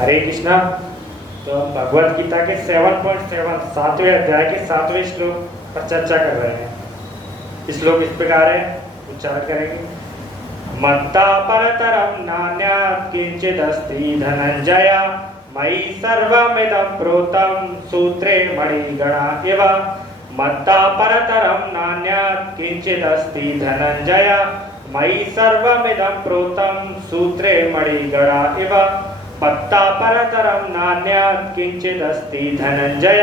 हरे कृष्णा। तो हम भगवत गीता के 7.7 सातवें अध्याय के 7वें श्लोक पर चर्चा कर रहे हैं। श्लोक इस प्रकार है, उच्चारण करेंगे। मत्ता परतरम नान्यात् किंचिदस्ति धनंजय मयि सर्वमिदं प्रोतं सूत्रे मणिगणा इव। मत्ता परतरम नान्यात् किंचिदस्ति धनंजय मयि सर्वमिदं प्रोतं सूत्रे मणिगणा इव। मत्ता परतरम नान्यात् किंचिदस्ति धनंजय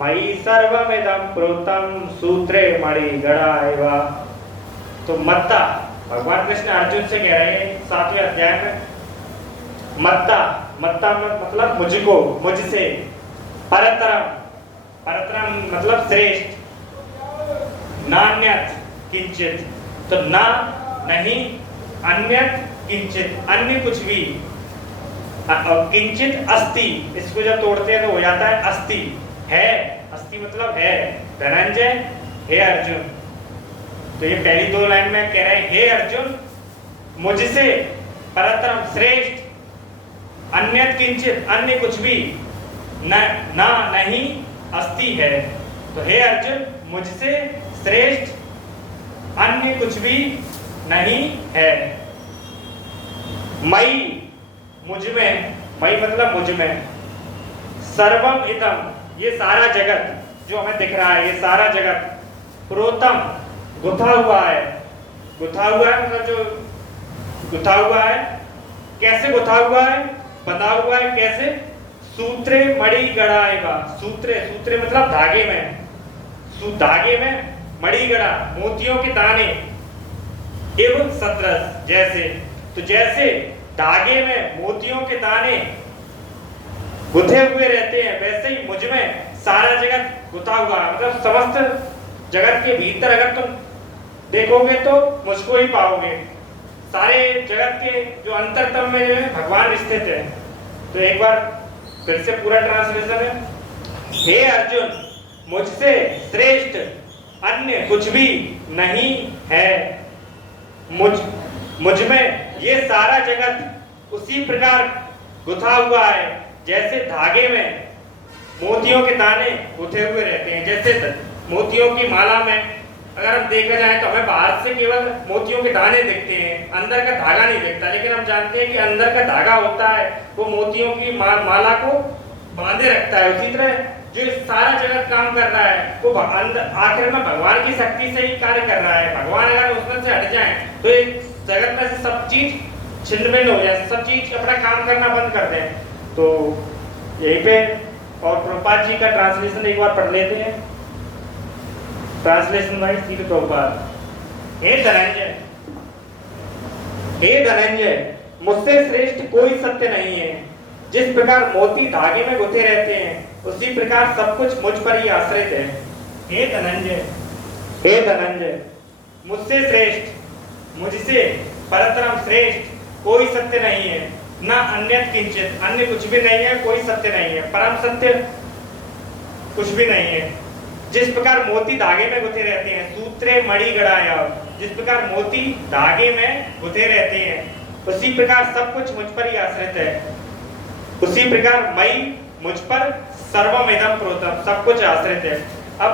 मयि सर्वमिदं प्रोतं सूत्रे मणिगणा इव। तो मत्ता भगवान कृष्ण अर्जुन से कह रहे हैं 7वें अध्याय में, मत्ता मत्ता मतलब मुझको, मुझसे, परतरम परतरम मतलब श्रेष्ठ, नान्यत किंचित तो ना नहीं, अन्यत किंचित अन्य कुछ भी, किंचित अस्ति इसको जब तोड़ते हैं तो हो जाता है अस्ति, है, अस्ति मतलब है। धनंजय हे अर्जुन, तो ये पहली दो लाइन में कह रहे हैं हे अर्जुन मुझसे परतरम श्रेष्ठ, अन्यत किंचित अन्य कुछ भी, ना नहीं अस्ति है। तो हे अर्जुन मुझसे श्रेष्ठ अन्य कुछ भी नहीं है। मई मुझ में, मई मतलब मुझ में, सर्वम इदम ये सारा जगत जो हमें दिख रहा है, ये सारा जगत, प्रोतम गुथा हुआ है, गुथा हुआ है मतलब जो गुथा हुआ है, कैसे गुथा हुआ है, बंधा हुआ है कैसे, सूत्रे मणि गढ़ाएगा, सूत्रे सूत्रे मतलब धागे में, धागे में मणि गढ़ा मोतियों के दाने, एवं सदृश जैसे, तो जैसे धागे में मोतियों के दाने गुथे हुए रहते हैं वैसे ही मुझ में सारा जगत गुथा हुआ है। मतलब समस्त जगत के भीतर अगर तुम देखोगे तो मुझको ही पाओगे। सारे जगत के जो अंतरतम में जो है भगवान स्थित है। तो एक बार फिर से पूरा ट्रांसलेशन है, हे अर्जुन मुझसे श्रेष्ठ अन्य कुछ भी नहीं है। मुझ में ये सारा जगत उसी प्रकार गुथा हुआ है जैसे धागे में मोतियों के दाने गुथे हुए रहते हैं। जैसे मोतियों की माला में अगर हम देखा जाए तो हमें बाहर से केवल मोतियों के दाने दिखते हैं, अंदर का धागा नहीं दिखता, लेकिन हम जानते हैं कि अंदर का धागा होता है वो मोतियों की माला को बांधे रखता है। उसी तरह जो सारा जगत काम कर रहा है वो आखिर में भगवान की शक्ति से ही कार्य कर रहा है। भगवान अगर उसमें से हट जाए तो एक जगत में से सब चीज छिन्न-भिन्न हो जाए, सब चीज अपना काम करना बंद कर दें। तो यहीं पे और प्रभुपाद जी का ट्रांसलेशन एक बार पढ़ लेते हैं। Translation by Srila Prabhupada. हे धनंजय, हे धनंजय मुझसे श्रेष्ठ कोई सत्य नहीं है। जिस प्रकार मोती धागे में गुथे रहते हैं उसी प्रकार सब कुछ मुझ पर ही आश्रित है। हे धनंजय, हे धनंजय मुझसे श्रेष्ठ, मुझसे परतरम श्रेष्ठ कोई सत्य नहीं है, ना अन्यत किंचित अन्य कुछ भी नहीं है, कोई सत्य नहीं है, परम सत्य कुछ भी नहीं है। जिस प्रकार मोती धागे में गुथे रहते हैं, सूत्रे मणि गढ़ाया, जिस प्रकार मोती धागे में गुथे रहते हैं उसी प्रकार सब कुछ मुझ पर ही आश्रित है। उसी प्रकार मई मुझ पर सर्वमिदं प्रोतम सब कुछ आश्रित है। अब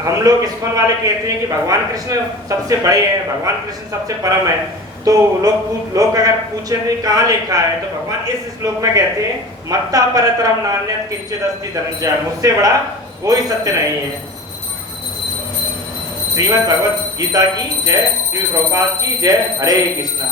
हम लोग इस्कॉन वाले कहते हैं कि भगवान कृष्ण सबसे बड़े हैं, भगवान कृष्ण सबसे परम है। तो लोग अगर पूछे तो कहाँ लिखा है, तो भगवान इस श्लोक में कहते हैं मत्ता परतरम नान्यत् किंचिदस्ति धनंजय, मुझसे बड़ा कोई सत्य नहीं है। श्रीमद् भगवत गीता की जय, श्री प्रभुपाद की जय। हरे कृष्णा।